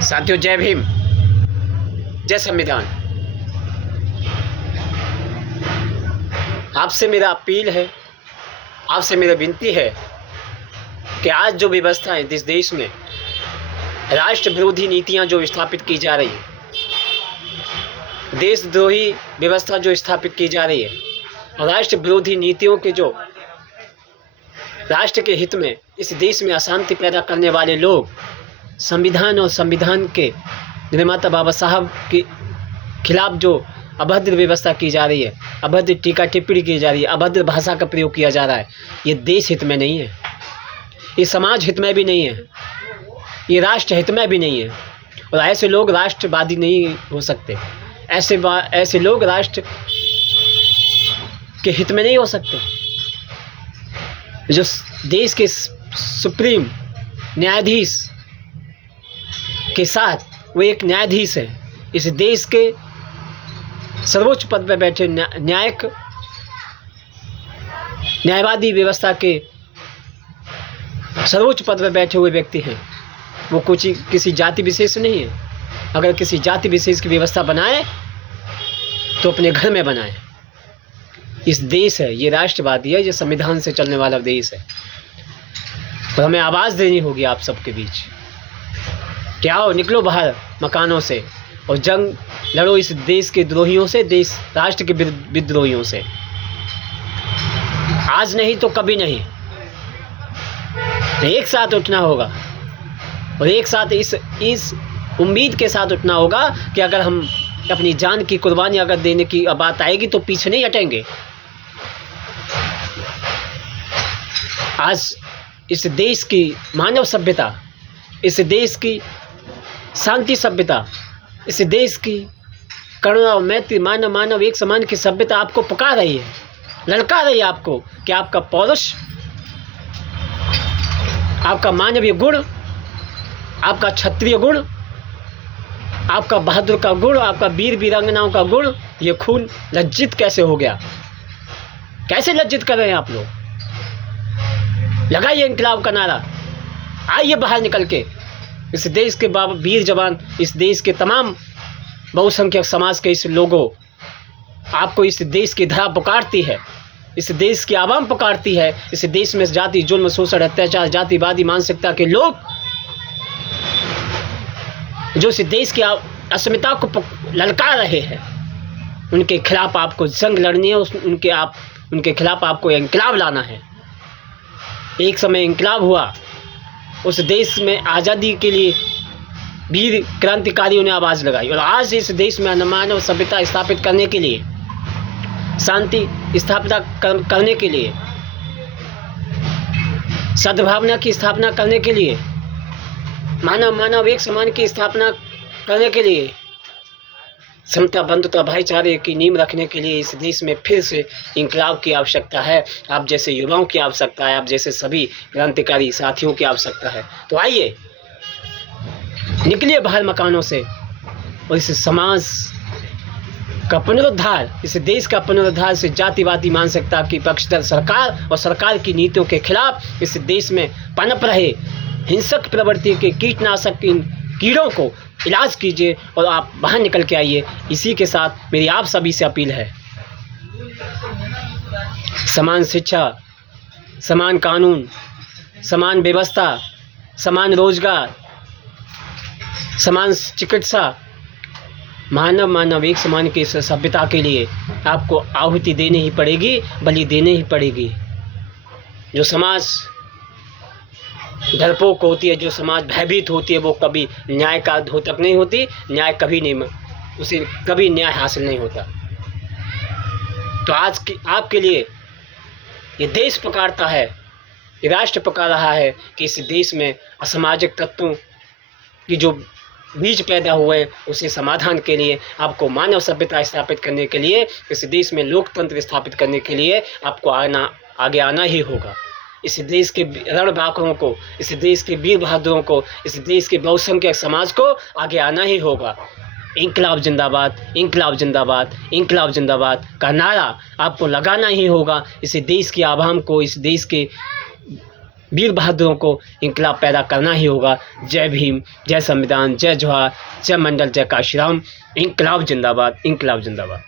साथियों, जय भीम, जय संविधान। आपसे मेरा अपील है, आपसे मेरा विनती है कि आज जो व्यवस्था है इस देश में, राष्ट्र विरोधी नीतियां जो स्थापित की जा रही है, देशद्रोही व्यवस्था जो स्थापित की जा रही है और राष्ट्र विरोधी नीतियों के जो राष्ट्र के हित में इस देश में अशांति पैदा करने वाले लोग, संविधान और संविधान के निर्माता बाबा साहब के खिलाफ जो अभद्र व्यवस्था की जा रही है, अभद्र टीका टिप्पणी की जा रही है, अभद्र भाषा का प्रयोग किया जा रहा है, ये देश हित में नहीं है, ये समाज हित में भी नहीं है, ये राष्ट्र हित में भी नहीं है। और ऐसे लोग राष्ट्रवादी नहीं हो सकते, ऐसे लोग राष्ट्र के हित में नहीं हो सकते। जो देश के सुप्रीम न्यायाधीश के साथ वो एक न्यायाधीश है, इस देश के सर्वोच्च पद पर बैठे न्यायवादी व्यवस्था के सर्वोच्च पद पर बैठे हुए व्यक्ति हैं। वो किसी जाति विशेष नहीं है। अगर किसी जाति विशेष की व्यवस्था बनाए तो अपने घर में बनाए। इस देश है, ये राष्ट्रवादी है, ये संविधान से चलने वाला देश है। और हमें आवाज़ देनी होगी आप सबके बीच कि आओ, निकलो बाहर मकानों से और जंग लड़ो इस देश के द्रोहियों से, देश राष्ट्र के विद्रोहियों से। आज नहीं तो कभी नहीं, एक साथ उठना होगा और एक साथ इस उम्मीद के साथ उठना होगा कि अगर हम अपनी जान की कुर्बानी अगर देने की बात आएगी तो पीछे नहीं हटेंगे। आज इस देश की मानव सभ्यता, इस देश की शांति सभ्यता, इस देश की करुणा और मैत्री, मानव एक समान की सभ्यता आपको पुकार रही है, ललकार रही है आपको कि आपका पौरुष, आपका मानवीय गुण, आपका क्षत्रिय गुण, आपका बहादुर का गुण, आपका वीर वीरांगनाओं का गुण, ये खून लज्जित कैसे हो गया? कैसे लज्जित कर रहे हैं आप लोग? लगाइए इंकलाब का नारा, आइए बाहर निकल के। इस देश के वीर जवान, इस देश के तमाम बहुसंख्यक समाज के इस लोगों, आपको इस देश की धरा पुकारती है, इस देश की आवाम पुकारती है। इस देश में जाति जुल्म, शोषण, अत्याचार, जातिवादी मानसिकता के लोग जो इस देश की अस्मिता को ललकार रहे हैं, उनके खिलाफ आपको जंग लड़नी है। उनके खिलाफ आपको इंकलाब लाना है। एक समय इंकलाब हुआ, उस देश में आज़ादी के लिए वीर क्रांतिकारियों ने आवाज़ लगाई और आज इस देश में मानव सभ्यता स्थापित करने के लिए, शांति स्थापित करने के लिए, सद्भावना की स्थापना करने के लिए, मानव एक समान की स्थापना करने के लिए, समता, बंधुता, भाईचारे की नींव रखने के लिए इस देश में फिर से इंकलाब की आवश्यकता है। आप जैसे युवाओं की आवश्यकता है, आप जैसे सभी क्रांतिकारी साथियों की आवश्यकता है। तो आइए, निकलिए बाहर मकानों से और इस समाज का पुनरुद्धार, इस देश का पुनरुद्धार से जातिवादी मानसिकता की पक्षधर सरकार और सरकार की नीतियों के खिलाफ इस देश में पनप रहे हिंसक प्रवृत्ति के कीटनाशक इन कीड़ों को इलाज कीजिए और आप बाहर निकल के आइए। इसी के साथ मेरी आप सभी से अपील है, समान शिक्षा, समान कानून, समान व्यवस्था, समान रोजगार, समान चिकित्सा, मानव एक समान की सभ्यता के लिए आपको आहुति देनी ही पड़ेगी, बलि देनी ही पड़ेगी। जो समाज डरपोक होती है, जो समाज भयभीत होती है, वो कभी न्याय का द्योतक नहीं होती, न्याय कभी नहीं, उसे कभी न्याय हासिल नहीं होता। तो आज की आपके लिए ये देश पुकारता है, ये राष्ट्र पुकार रहा है कि इस देश में असामाजिक तत्वों की जो बीज पैदा हुए उसे समाधान के लिए, आपको मानव सभ्यता स्थापित करने के लिए, इस देश में लोकतंत्र स्थापित करने के लिए आपको आगे आना ही होगा। इस देश के रणबांकुरों को, इस देश के वीर बहादुरों को, इस देश के बहुसंख्यक समाज को आगे आना ही होगा। इंकलाब जिंदाबाद, इंकलाब जिंदाबाद, इंकलाब जिंदाबाद का नारा आपको लगाना ही होगा। इस देश की आवाम को, इस देश के वीर बहादुरों को इंकलाब पैदा करना ही होगा। जय भीम, जय संविधान, जय जोहार, जय मंडल, जय काशीराम। इंकलाब जिंदाबाद, इंकलाब जिंदाबाद।